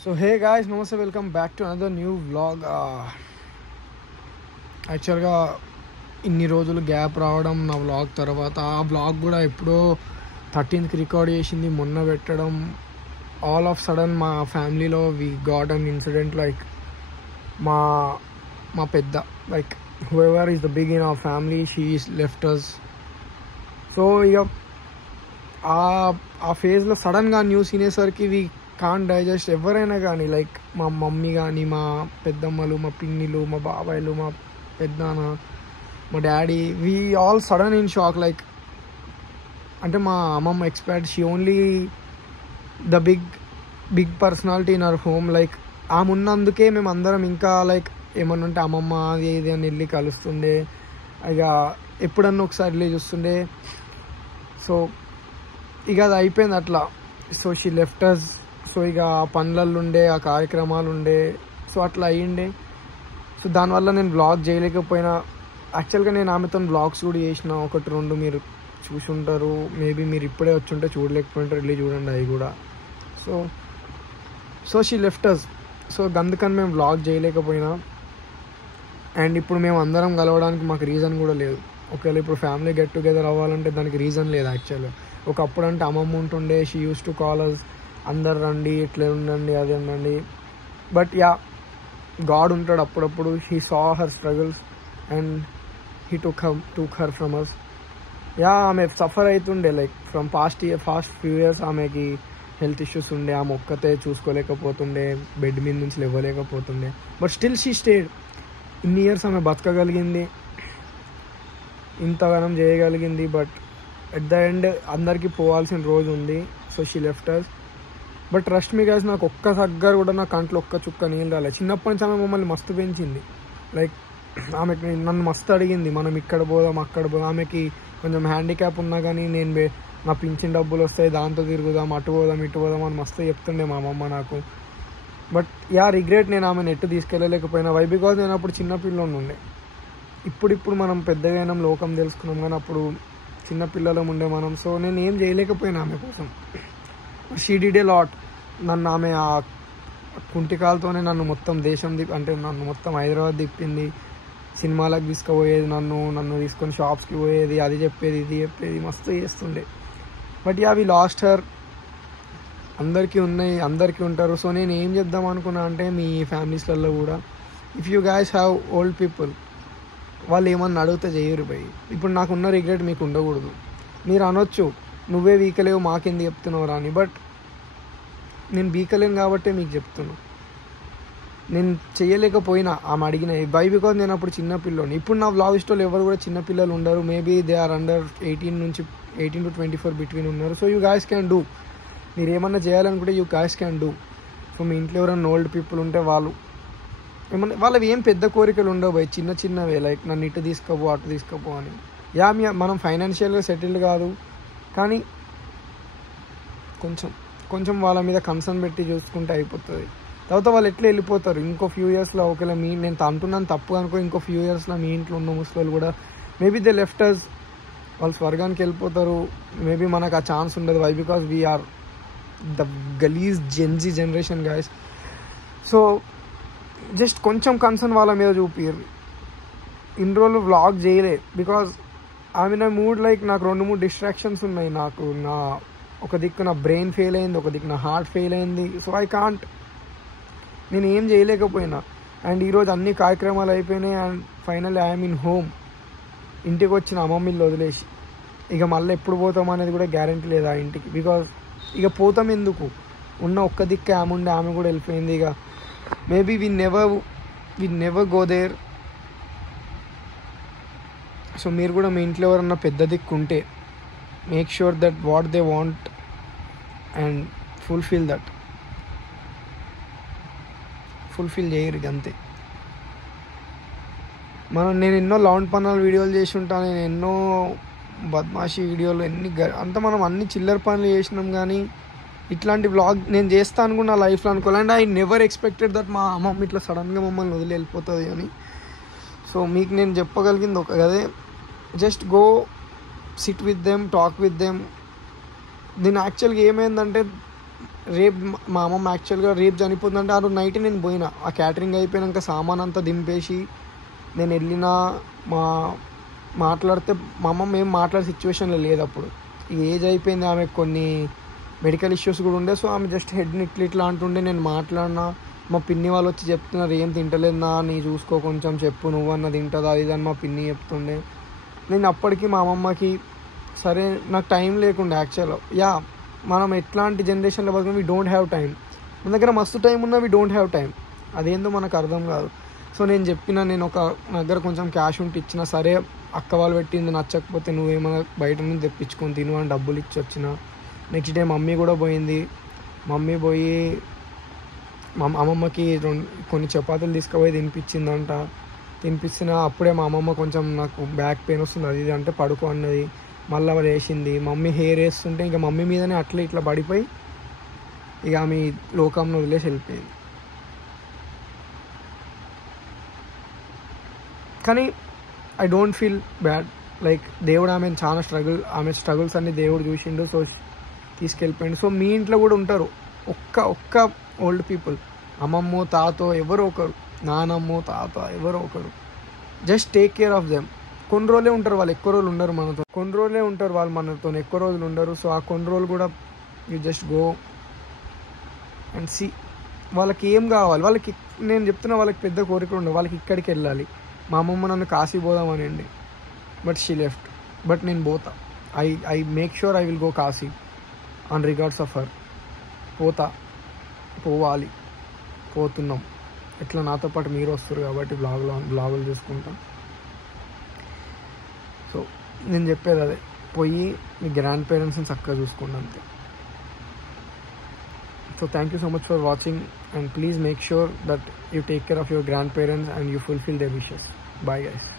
So hey guys, namaste, welcome back to another new vlog. యాక్చువల్గా ఇన్ని రోజులు gap రావడం నా వ్లాగ్ తర్వాత ఆ వ్లాగ్ కూడా ఎప్పుడో 13th రికార్డ్ చేసింది మొన్న పెట్టడం. ఆల్ ఆఫ్ సడన్ మా ఫ్యామిలీలో we got an incident like మా మా పెద్ద like whoever is the big in our family she is left us. So ఇక ఆ ఫేజ్లో సడన్గా న్యూస్ వినేసరికి వి కాన్ డైజెస్ట్. ఎవరైనా కానీ లైక్ మా మమ్మీ కానీ, మా పెద్దమ్మలు, మా పిన్నిలు, మా బాబాయిలు, మా పెద్దనాన్న, మా daddy, we all sudden in shock. Like అంటే మా అమ్మమ్మ expert, she only the big personality in our home. Like ఆమె ఉన్నందుకే మేము అందరం ఇంకా లైక్ ఏమన్నా ఉంటే అమ్మమ్మ అది ఇది అని వెళ్ళి కలుస్తుండే, ఇక ఎప్పుడన్నా ఒకసారి వెళ్ళి చూస్తుండే. సో ఇక అది అయిపోయింది అట్లా. So she left us. So ఇక ఆ పనులలో ఉండే, ఆ కార్యక్రమాలు ఉండే, సో అట్లా అయ్యిండే. సో దానివల్ల నేను బ్లాగ్ చేయలేకపోయినా. యాక్చువల్గా నేను ఆమెతో బ్లాగ్స్ కూడా చేసిన, 1-2 మీరు చూసి ఉంటారు. మేబీ మీరు ఇప్పుడే వచ్చి ఉంటే చూడలేకపోయింటారు, వెళ్ళి చూడండి అవి కూడా. So she left us. So అందుకని మేము బ్లాగ్ చేయలేకపోయినా. అండ్ ఇప్పుడు మేము అందరం కలవడానికి మాకు రీజన్ కూడా లేదు. ఒకవేళ ఇప్పుడు ఫ్యామిలీ గెట్ టుగెదర్ అవ్వాలంటే దానికి రీజన్ లేదు యాక్చువల్గా. ఒకప్పుడు అంటే అమ్మమ్మ ఉంటుండే, she used to call us, అందరు రండి, ఇట్లే ఉండండి, అది ఉండండి. బట్ యా, గాడ్ ఉంటాడు అప్పుడప్పుడు. He saw her struggles and he took her from us. Yeah, ఆమె సఫర్ అవుతుండే like from past few years. ఆమెకి హెల్త్ ఇష్యూస్ ఉండే, ఆమె ఒక్కతే చూసుకోలేకపోతుండే, బెడ్ మీద నుంచి లేవలేకపోతుండే. But still she stayed. ఇన్ని ఇయర్స్ ఆమె బతకగలిగింది, ఇంతగానం చేయగలిగింది. బట్ ఎట్ ద ఎండ్ అందరికీ పోవాల్సిన రోజు ఉంది. So she left us. But trust me guys, నాకు ఒక్క దగ్గర కూడా నా కంట్లో ఒక్క చుక్క నీళ్ళు రాలేదు. చిన్నప్పటి నుంచి ఆమె మమ్మల్ని మస్తు పెంచింది. లైక్ ఆమెకి నన్ను మస్తు అడిగింది, మనం ఇక్కడ పోదాం అక్కడ పోదాం. ఆమెకి కొంచెం హ్యాండిక్యాప్ ఉన్నా కానీ నా పింఛన్ డబ్బులు వస్తాయి, దాంతో తిరుగుదాం, అటు పోదాం ఇటు పోదాం అని మస్తు చెప్తుండే మా అమ్మమ్మ నాకు. బట్ యా, రిగ్రెట్, నేను ఆమెను ఎట్టు తీసుకెళ్ళలేకపోయినా. వై? బికాజ్ నేను అప్పుడు చిన్నపిల్లని ఉండే. ఇప్పుడు మనం పెద్దగా అయినాం, లోకం తెలుసుకున్నాం, కానీ అప్పుడు చిన్నపిల్లలం ఉండే మనం. సో నేను ఏం చేయలేకపోయినా ఆమె కోసం. She did a lot. నన్ను ఆమె ఆ కుంటికాలతోనే నన్ను మొత్తం దేశం అంటే నన్ను మొత్తం హైదరాబాద్ తిప్పింది. సినిమాలకు తీసుకుపోయేది, నన్ను తీసుకొని షాప్స్కి పోయేది, అది చెప్పేది ఇది చెప్పేది, మస్తు చేస్తుండే. But yeah, we lost her. అందరికీ ఉన్నాయి, అందరికీ ఉంటారు. సో నేను ఏం చేద్దాం అనుకున్నా అంటే, మీ ఫ్యామిలీస్లలో కూడా if you guys have old people, వాళ్ళు ఏమన్నా అడిగితే చేయరు భయ్. ఇప్పుడు నాకున్న రిగ్రెట్ మీకు ఉండకూడదు. మీరు అనొచ్చు, నువ్వే వీకలేవు మాకెందుకు చెప్తున్నావు అని. బట్ నేను వీకలేను కాబట్టే మీకు చెప్తున్నా. నేను చేయలేకపోయినా ఆమె అడిగిన బై, బికాజ్ నేను అప్పుడు చిన్నపిల్లని. ఇప్పుడు నా వ్లాగ్ స్టోర్లో ఎవరు కూడా చిన్నపిల్లలు ఉండరు. Maybe they are under 18 to 24 between ఉన్నారు. So you guys can do. మీరు ఏమన్నా చేయాలనుకుంటే you guys can do. So మీ ఇంట్లో ఎవరైనా ఓల్డ్ పీపుల్ ఉంటే వాళ్ళవి ఏం పెద్ద కోరికలు ఉండవు భయ్, చిన్నవే. లైక్ నన్ను ఇటు తీసుకోపో, అటు తీసుకోపో అని. యా, మనం ఫైనాన్షియల్గా సెటిల్డ్ కాదు, కానీ కొంచెం వాళ్ళ మీద కన్సర్న్ పెట్టి చూసుకుంటే అయిపోతుంది. తర్వాత వాళ్ళు ఎట్లా వెళ్ళిపోతారు ఇంకో ఫ్యూ ఇయర్స్లో. ఒకవేళ నేను అంటున్నాను తప్పు అనుకో, ఇంకో ఫ్యూ ఇయర్స్లో మీ ఇంట్లో ఉన్న ముసలు కూడా మేబీ దే లెఫ్ట్ అస్, వాళ్ళు స్వర్గానికి వెళ్ళిపోతారు. మేబీ మనకు ఆ ఛాన్స్ ఉండదు. వై? బికాజ్ వీఆర్ ద గలీజ్ Gen Z generation guys. So just కొంచెం కన్సర్న్ వాళ్ళ మీద చూపియ్యరు. ఇన్ని రోజులు వ్లాగ్ చేయలే because I'm in mood. Like నాకు 2-3 డిస్ట్రాక్షన్స్ ఉన్నాయి. నాకు ఒక దిక్కు నా బ్రెయిన్ ఫెయిల్ అయింది, ఒక దిక్కు నా హార్ట్ ఫెయిల్ అయింది. సో ఐ కాంట్, నేను ఏం చేయలేకపోయినా. అండ్ ఈరోజు అన్ని కార్యక్రమాలు అయిపోయినాయి. And finally I'm in home. ఇంటికి వచ్చిన అమ్మమ్మ ఇల్లు వదిలేసి ఇక మళ్ళీ ఎప్పుడు పోతాం అనేది కూడా గ్యారంటీ లేదు ఆ ఇంటికి. బికాజ్ ఇక పోతాం ఎందుకు, ఉన్న ఒక్క దిక్కే ఆమె ఉండే, ఆమె కూడా వెళ్ళిపోయింది. ఇక maybe we never go there. So మీరు కూడా మీ ఇంట్లో ఎవరన్నా పెద్ద దిక్కు ఉంటే make sure that what they want and fulfil చేయరు అంతే. నేను ఎన్నో లౌండ్ పనుల వీడియోలు చేసి ఉంటాను, నేను ఎన్నో బద్మాషి వీడియోలు, మనం అన్ని చిల్లర పనులు చేసినాం. కానీ ఇట్లాంటి వ్లాగ్ నేను చేస్తాను కూడా నా లైఫ్లో అనుకోవాలి. And I never expected that మా అమ్మమ్మ ఇట్లా సడన్గా మమ్మల్ని వదిలి వెళ్ళిపోతుంది అని. సో మీకు నేను చెప్పగలిగింది ఒక అదే, just go SIT with them, talk with them. దీని యాక్చువల్గా ఏమైందంటే రేపు మా అమ్మమ్మ యాక్చువల్గా రేపు చనిపోతుందంటే ఆ రోజు నైట్ నేను పోయినా. ఆ క్యాటరింగ్ అయిపోయాక సామాన్ అంతా దింపేసి నేను వెళ్ళిన మాట్లాడితే మా అమ్మమ్మ ఏం మాట్లాడే సిచ్యువేషన్లో లేదు అప్పుడు. ఏజ్ అయిపోయింది, ఆమెకు కొన్ని మెడికల్ ఇష్యూస్ కూడా ఉండే. సో ఆమె జస్ట్ హెడ్ని ఇట్లా అంటుండే. నేను మాట్లాడినా, మా పిన్ని వాళ్ళు వచ్చి చెప్తున్నారు ఏం తింటలేదా నీ చూసుకో, కొంచెం చెప్పు నువ్వన్న తింటుందా అది అని మా పిన్ని చెప్తుండే. నేను అప్పటికి మా అమ్మమ్మకి సరే నాకు టైం లేకుండే యాక్చువల్గా. మనం ఎట్లాంటి జనరేషన్లో బతుకుని వీ డోంట్ హ్యావ్ టైం. మన దగ్గర మస్తు టైం ఉన్నా వీ డోంట్ హ్యావ్ టైం. అదేందో మనకు అర్థం కాదు. సో నేను చెప్పిన, నేను నా దగ్గర కొంచెం క్యాష్ ఉంటే ఇచ్చిన, సరే అక్క వాళ్ళు పెట్టింది నచ్చకపోతే నువ్వేమైనా బయట నుంచి తెప్పించుకొని తిను అని డబ్బులు ఇచ్చి వచ్చిన. నెక్స్ట్ డే మమ్మీ కూడా పోయింది. మమ్మీ పోయి అమ్మమ్మకి కొన్ని చపాతీలు తీసుకుపోయి తినిపించిందంట. తినిపించిన అప్పుడే మా అమ్మమ్మ కొంచెం నాకు బ్యాక్ పెయిన్ వస్తుంది అది ఇది అంటే పడుకో అన్నది. మళ్ళీ అవి వేసింది. మమ్మీ హెయిర్ వేస్తుంటే ఇంకా మమ్మీ మీదనే అట్లా ఇట్లా పడిపోయి ఇక ఆమె లోకంలో వదిలేసి వెళ్ళిపోయింది. కానీ I don't feel bad. Like దేవుడు ఆమె చాలా ఆమె స్ట్రగుల్స్ అన్ని దేవుడు చూసిండు. సో తీసుకెళ్ళిపోయిండు. సో మీ ఇంట్లో కూడా ఉంటారు ఒక్క ఓల్డ్ పీపుల్, అమ్మమ్మో తాతో ఎవరో ఒకరు, నానమ్మో తాత ఎవరో ఒకరు. Just take care of them. కొన్ని రోజులే ఉంటారు వాళ్ళు, ఎక్కువ రోజులు ఉండరు మనతో. కొన్ని రోజులే ఉంటారు వాళ్ళు మనతో, ఎక్కువ రోజులు ఉండరు. సో ఆ కొన్ని రోజులు కూడా you just go and see వాళ్ళకి ఏం కావాలి. వాళ్ళకి నేను చెప్తున్నా, వాళ్ళకి పెద్ద కోరికలు ఉండవు. వాళ్ళకి ఇక్కడికి వెళ్ళాలి. మా అమ్మమ్మ నన్ను కాశీ పోదామనండి, బట్ షీ లెఫ్ట్. బట్ నేను పోతా. I make sure I will go Kashi on regards of her. పోవాలి, పోతున్నాం. ఎట్లా నాతో పాటు మీరు వస్తారు కాబట్టి బ్లాగులు చూసుకుంటాం. సో నేను చెప్పేది అదే, పోయి మీ గ్రాండ్ పేరెంట్స్ని చక్కగా చూసుకోండి అంతే. So thank you so much for watching and please make sure that you take care of your grandparents and you fulfill their wishes. Bye guys.